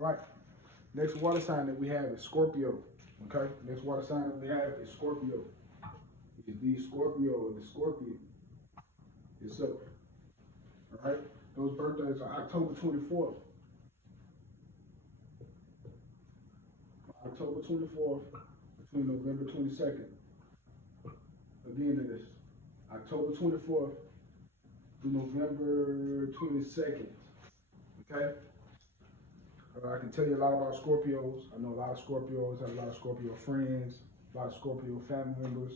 All right. Next water sign that we have is Scorpio. Okay. Next water sign that we have is Scorpio. It's the Scorpio or the Scorpion itself. All right. Those birthdays are October 24th, October 24th between November 22nd. Again, it is October 24th through November 22nd. Okay. I can tell you a lot about Scorpios. I know a lot of Scorpios, have a lot of Scorpio friends, a lot of Scorpio family members.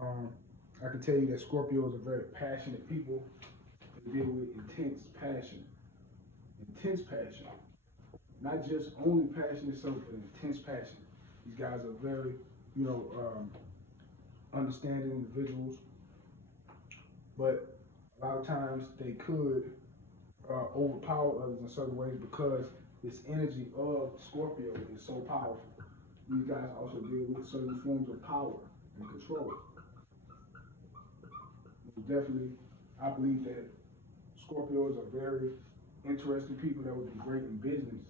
Um, I can tell you that Scorpios are very passionate people. They deal with intense passion. Intense passion. Not just only passion itself, but intense passion. These guys are very, you know, understanding individuals, but a lot of times they could overpower others in certain ways because this energy of Scorpio is so powerful. These guys also deal with certain forms of power and control. Definitely, I believe that Scorpios are very interesting people that would be great in business,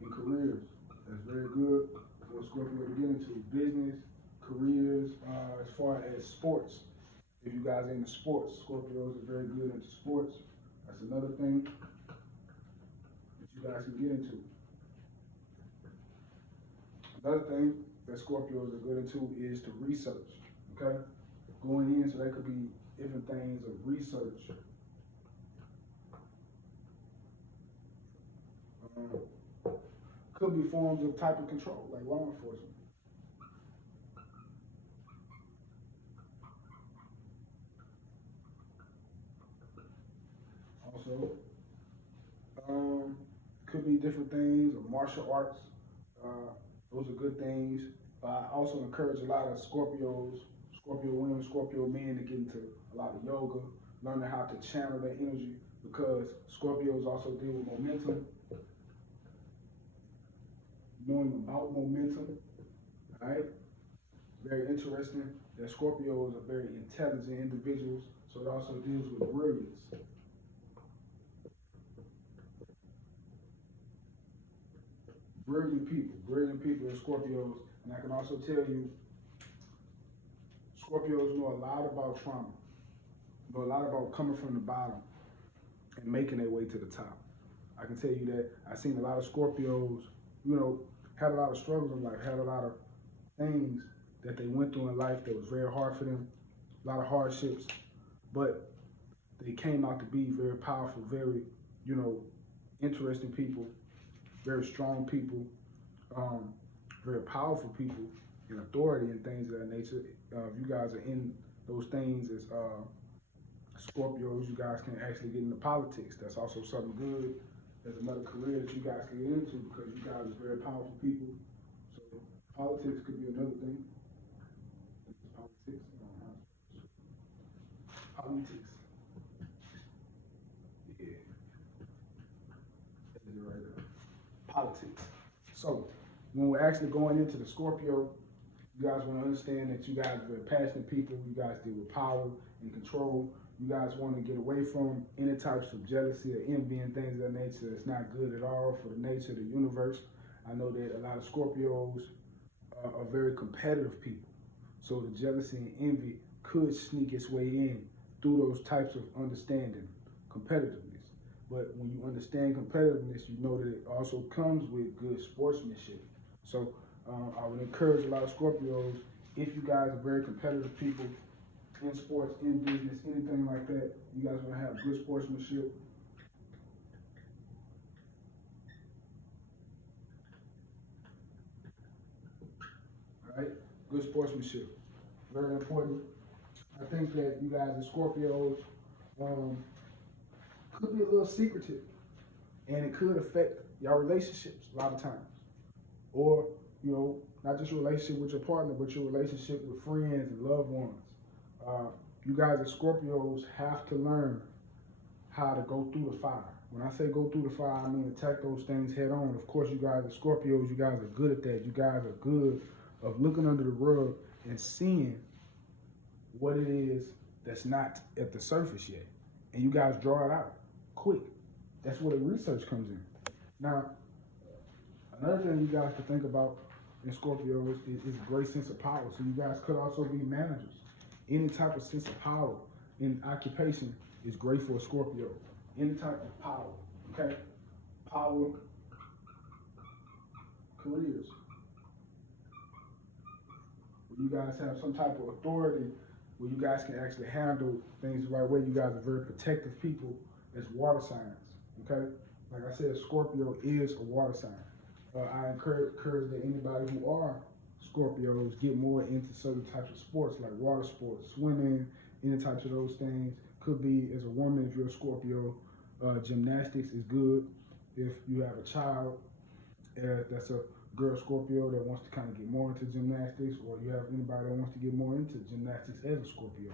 in careers. That's very good for a Scorpio to get into business, careers, as far as sports. If you guys are into sports, Scorpios are very good into sports. That's another thing that you guys can get into. Another thing that Scorpios are good into is to research. Okay, going in, so that could be different things of research. Could be forms of type of control, like law enforcement. Also, could be different things, or martial arts. Uh, those are good things. I also encourage a lot of Scorpios, Scorpio women, Scorpio men to get into a lot of yoga, learning how to channel their energy because Scorpios also deal with momentum, knowing about momentum. All right, very interesting. That Scorpios are very intelligent individuals, so it also deals with brilliance. Brilliant people are Scorpios, and I can also tell you, Scorpios know a lot about trauma, know a lot about coming from the bottom and making their way to the top. I can tell you that I've seen a lot of Scorpios, you know, had a lot of struggles in life, had a lot of things that they went through in life that was very hard for them, a lot of hardships, but they came out to be very powerful, very, you know, interesting people, very strong people, um, very powerful people in authority and things of that nature. If you guys are in those things as Scorpios, you guys can actually get into politics. That's also something good. There's another career that you guys can get into because you guys are very powerful people. So politics could be another thing. Politics. Politics. Yeah, that's it right there. Politics. So when we're actually going into the Scorpio, you guys want to understand that you guys are very passionate people. You guys deal with power and control. You guys want to get away from any types of jealousy or envy and things of that nature. It's not good at all for the nature of the universe. I know that a lot of Scorpios are very competitive people. So the jealousy and envy could sneak its way in through those types of understanding, competitiveness. But when you understand competitiveness, you know that it also comes with good sportsmanship. So I would encourage a lot of Scorpios, if you guys are very competitive people in sports, in business, anything like that, you guys want to have good sportsmanship. All right, good sportsmanship, very important. I think that you guys as Scorpios um, could be a little secretive, and it could affect your relationships a lot of times, or you know, not just your relationship with your partner, but your relationship with friends and loved ones. Uh, you guys as Scorpios have to learn how to go through the fire. When I say go through the fire, I mean attack those things head on. Of course, you guys as Scorpios, you guys are good at that. You guys are good of looking under the rug and seeing what it is that's not at the surface yet. And you guys draw it out quick. That's where the research comes in. Now, Another thing you guys could think about in Scorpio is a great sense of power. So you guys could also be managers. Any type of sense of power in occupation is great for a Scorpio. Any type of power, okay? Power, careers. Where you guys have some type of authority, where you guys can actually handle things the right way. You guys are very protective people as water signs, okay? Like I said, Scorpio is a water sign. I encourage that anybody who are Scorpios get more into certain types of sports, like water sports, swimming, any types of those things. Could be as a woman if you're a Scorpio. Gymnastics is good. If you have a child that's a girl Scorpio that wants to kind of get more into gymnastics, or you have anybody that wants to get more into gymnastics as a Scorpio.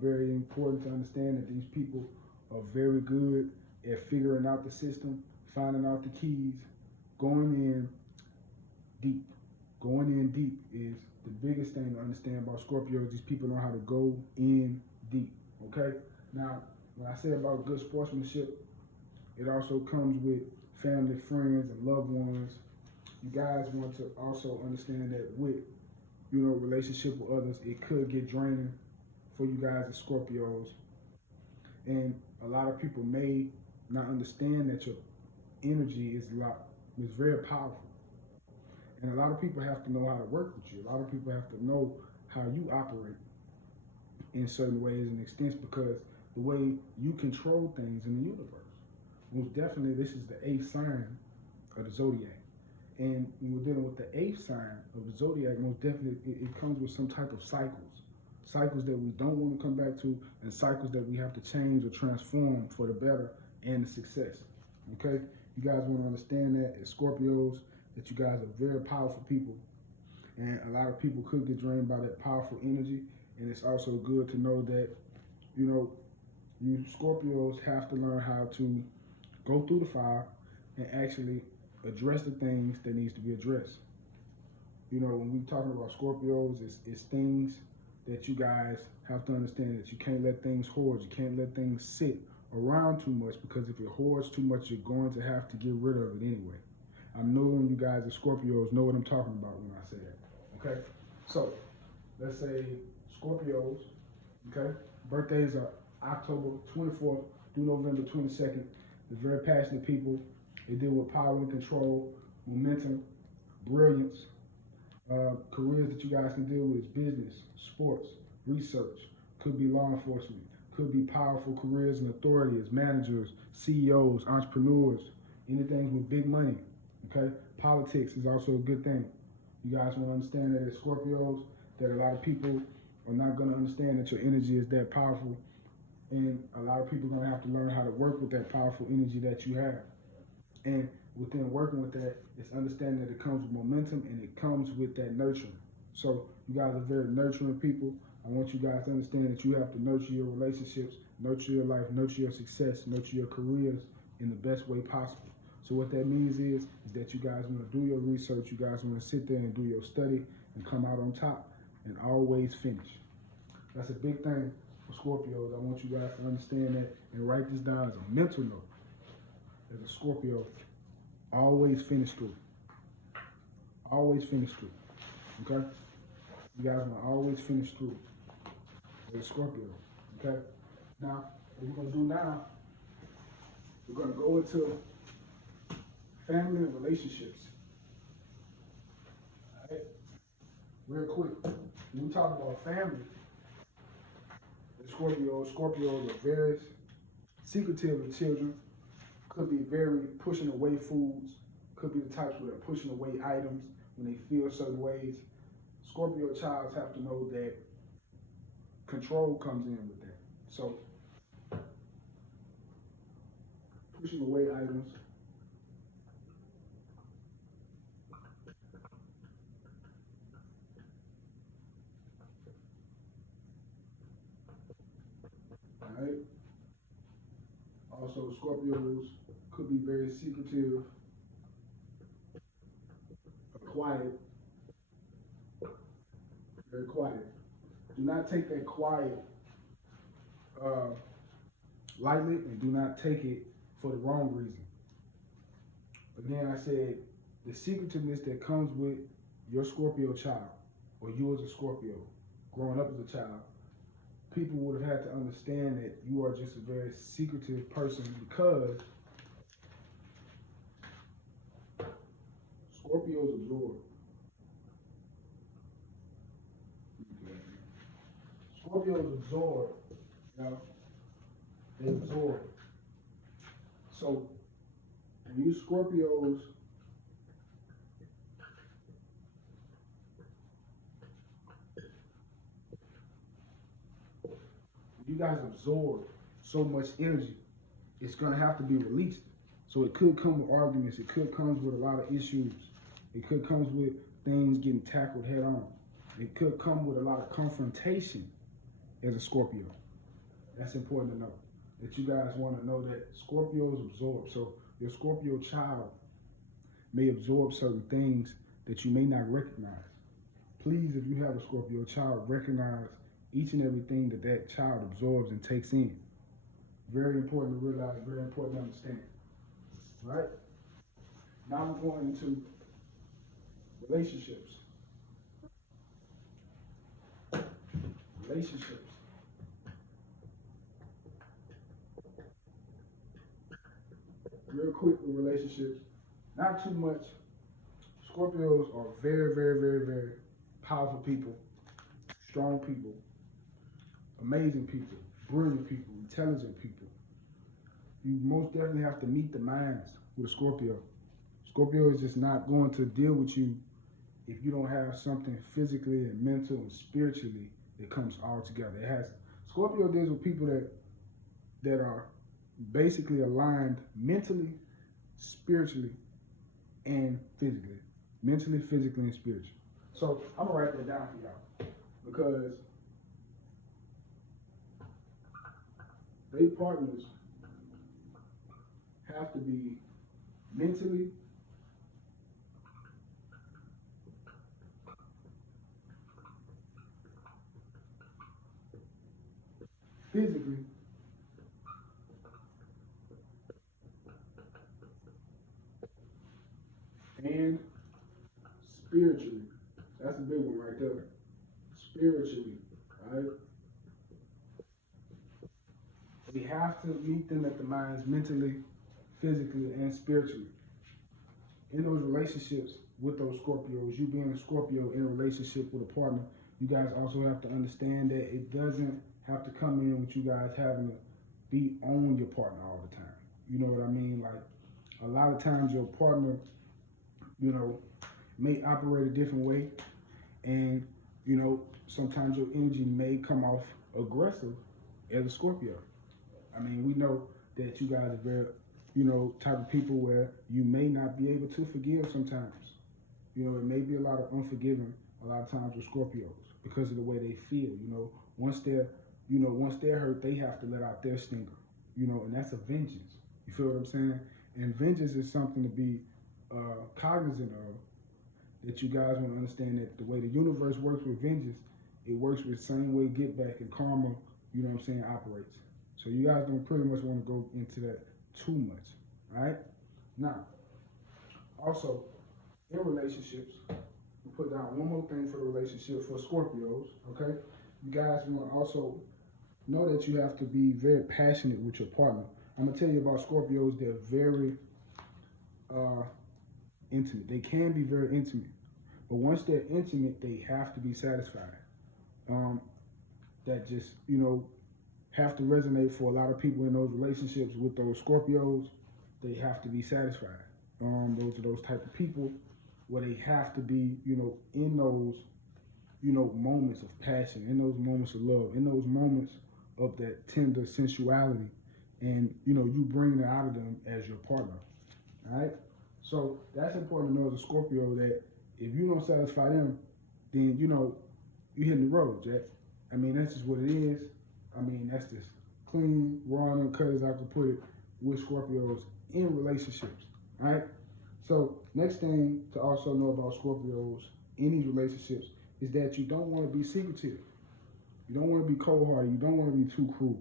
Very important to understand that these people are very good at figuring out the system, finding out the keys, going in deep. Going in deep is the biggest thing to understand about Scorpios. These people know how to go in deep, okay? Now, when I say about good sportsmanship, it also comes with family, friends, and loved ones. You guys want to also understand that with, relationship with others, it could get draining for you guys as Scorpios. And a lot of people may not understand that your energy is very powerful. And a lot of people have to know how to work with you. A lot of people have to know how you operate in certain ways and extents, because the way you control things in the universe. Most definitely, this is the eighth sign of the zodiac. And when we're dealing with the eighth sign of the zodiac, most definitely it comes with some type of cycles. Cycles that we don't want to come back to, and cycles that we have to change or transform for the better and the success. Okay? You guys want to understand that as Scorpios, that you guys are very powerful people. And a lot of people could get drained by that powerful energy. And it's also good to know that, you Scorpios have to learn how to go through the fire and actually address the things that needs to be addressed. When we talking about Scorpios, it's things that you guys have to understand, that you can't let things hoard. You can't let things sit around too much, because if it hoards too much, you're going to have to get rid of it anyway. I know when you guys are Scorpios know what I'm talking about when I say that. Okay? So, let's say Scorpios, okay? Birthdays are October 24th through November 22nd. They're very passionate people. They deal with power and control, momentum, brilliance. Careers that you guys can deal with is business, sports, research. Could be law enforcement. Could be powerful careers and authority as managers, CEOs, entrepreneurs. Anything with big money. Okay? Politics is also a good thing. You guys want to understand that as Scorpios, that a lot of people are not going to understand that your energy is that powerful. And a lot of people are going to have to learn how to work with that powerful energy that you have. And within working with that, it's understanding that it comes with momentum and it comes with that nurturing. So you guys are very nurturing people. I want you guys to understand that you have to nurture your relationships, nurture your life, nurture your success, nurture your careers in the best way possible. So what that means is that you guys want to do your research, you guys want to sit there and do your study and come out on top and always finish. That's a big thing for Scorpios. I want you guys to understand that and write this down as a mental note. As a Scorpio, always finish through. Always finish through. Okay? You guys want to always finish through as a Scorpio. Okay? Now, what we're going to do now, we're going to go into family and relationships. All right? Real quick. When we talk about family, the Scorpios are very secretive with children. Could be very pushing away foods. Could be the types where they're pushing away items when they feel certain ways. Scorpio childs have to know that control comes in with that. So, pushing away items. Alright? Also, Scorpios could be very secretive, quiet, very quiet. Do not take that quiet lightly, and do not take it for the wrong reason. Again, I said the secretiveness that comes with your Scorpio child, or you as a Scorpio, growing up as a child, people would have had to understand that you are just a very secretive person because Scorpios absorb. Scorpios absorb, you know, they absorb. So you Scorpios, you guys absorb so much energy, it's gonna have to be released. So it could come with arguments, it could come with a lot of issues, it could come with things getting tackled head on. It could come with a lot of confrontation as a Scorpio. That's important to know. That you guys want to know that Scorpios absorb. So your Scorpio child may absorb certain things that you may not recognize. Please, if you have a Scorpio child, recognize each and everything that that child absorbs and takes in. Very important to realize, very important to understand. Right? Now we're going into relationships. Relationships. Real quick with relationships, not too much. Scorpios are very, very, very, very powerful people, strong people, amazing people, brilliant people, intelligent people. You most definitely have to meet the minds with a Scorpio. Scorpio is just not going to deal with you if you don't have something physically and mental and spiritually that comes all together. It has Scorpio deals with people that are basically aligned mentally, spiritually, and physically. Mentally, physically, and spiritually. So I'm gonna write that down for y'all because they partners have to be mentally, physically, and spiritually. That's a big one right there. Spiritually, right? We have to meet them at the minds mentally, physically, and spiritually. In those relationships with those Scorpios, you being a Scorpio in a relationship with a partner, you guys also have to understand that it doesn't have to come in with you guys having to be on your partner all the time. You know what I mean? Like a lot of times your partner, you know, may operate a different way, and you know, sometimes your energy may come off aggressive as a Scorpio. I mean, we know that you guys are very, you know, type of people where you may not be able to forgive sometimes. You know, it may be a lot of unforgiving a lot of times with Scorpios because of the way they feel. You know, once they're hurt, they have to let out their stinger. You know, and that's a vengeance. You feel what I'm saying? And vengeance is something to be cognizant of. That you guys want to understand that the way the universe works with vengeance, it works with the same way get back and karma, you know what I'm saying, operates. So you guys don't pretty much want to go into that too much, right? Now, also, in relationships, we put down one more thing for the relationship for Scorpios, okay? You guys want to also know that you have to be very passionate with your partner. I'm going to tell you about Scorpios, they're very intimate. They can be very intimate. But once they're intimate, they have to be satisfied. That just, you know, have to resonate for a lot of people in those relationships with those Scorpios. They have to be satisfied. Those are those type of people where they have to be, you know, in those, you know, moments of passion, in those moments of love, in those moments of that tender sensuality, and you know, you bring it out of them as your partner. All right. So that's important to know as a Scorpio that if you don't satisfy them, then you know you're hitting the road, Jack. I mean, that's just what it is. I mean, that's just clean, raw, and uncut as I could put it with Scorpios in relationships. All right. So next thing to also know about Scorpios in these relationships is that you don't want to be secretive. You don't want to be cold-hearted. You don't want to be too cruel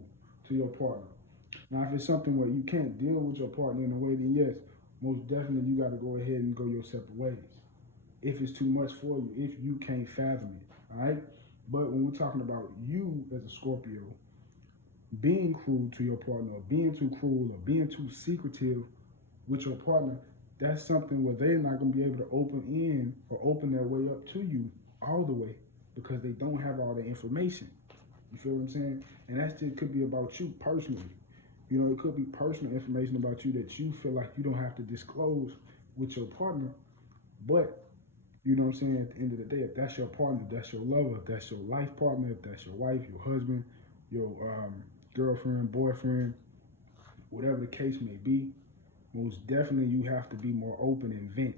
to your partner. Now, if it's something where you can't deal with your partner in a way, then yes, most definitely you got to go ahead and go your separate ways. If it's too much for you, if you can't fathom it, all right? But when we're talking about you as a Scorpio, being cruel to your partner, or being too cruel, or being too secretive with your partner, that's something where they're not going to be able to open in or open their way up to you all the way because they don't have all the information. You feel what I'm saying? And that still could be about you personally. You know, it could be personal information about you that you feel like you don't have to disclose with your partner. But, you know what I'm saying, at the end of the day, if that's your partner, if that's your lover, if that's your life partner, if that's your wife, your husband, your girlfriend, boyfriend, whatever the case may be, most definitely you have to be more open and vent.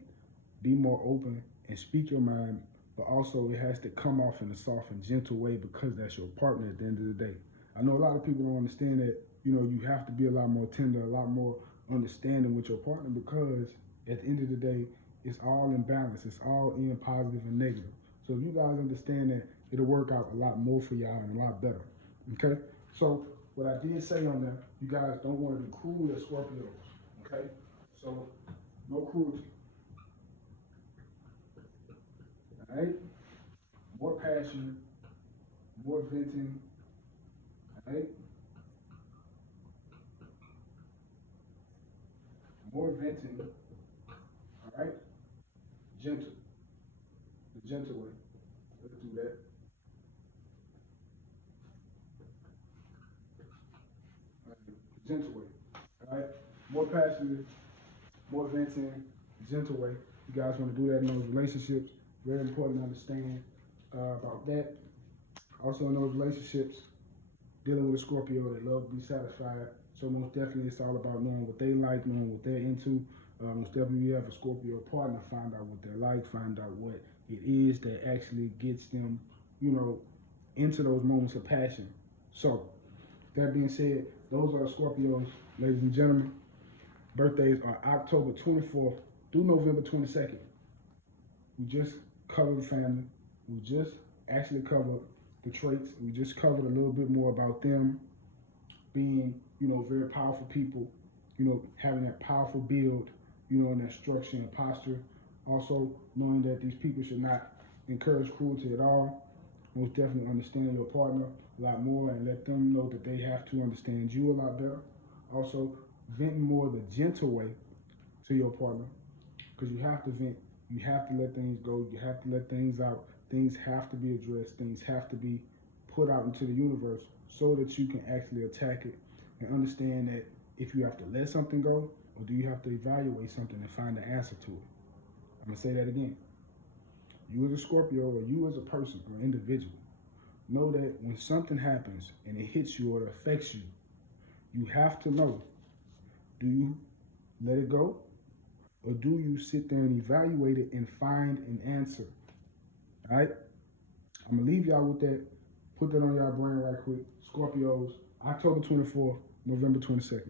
Be more open and speak your mind, but also it has to come off in a soft and gentle way because that's your partner at the end of the day. I know a lot of people don't understand that, you know, you have to be a lot more tender, a lot more understanding with your partner because at the end of the day, it's all in balance. It's all in positive and negative. So if you guys understand that, it'll work out a lot more for y'all and a lot better. Okay? So what I did say on that, you guys don't want to be cruel as Scorpios. Okay? So no cruelty. All right? More passion, more venting. All right? More venting. All right? Gentle. The gentle way. Let's do that. All right? The gentle way. All right? More passionate, more venting, gentle way. You guys want to do that in those relationships. Very important to understand about that. Also in those relationships, dealing with a Scorpio, they love to be satisfied. So most definitely it's all about knowing what they like, knowing what they're into. Most definitely you have a Scorpio partner, find out what they're like, find out what it is that actually gets them, you know, into those moments of passion. So that being said, those are Scorpios, ladies and gentlemen. Birthdays are October 24th through November 22nd. We just covered the family. We just actually covered the traits. We just covered a little bit more about them being, you know, very powerful people, you know, having that powerful build, you know, and that structure and posture. Also knowing that these people should not encourage cruelty at all. Most definitely understand your partner a lot more and let them know that they have to understand you a lot better. Also, venting more the gentle way to your partner because you have to vent. You have to let things go. You have to let things out. Things have to be addressed. Things have to be put out into the universe so that you can actually attack it and understand that if you have to let something go or do you have to evaluate something and find the answer to it. I'm going to say that again. You as a Scorpio or you as a person or individual, know that when something happens and it hits you or it affects you, you have to know, do you let it go or do you sit there and evaluate it and find an answer? All right? I'm going to leave y'all with that. Put that on y'all brain right quick. Scorpios, October 24th, November 22nd.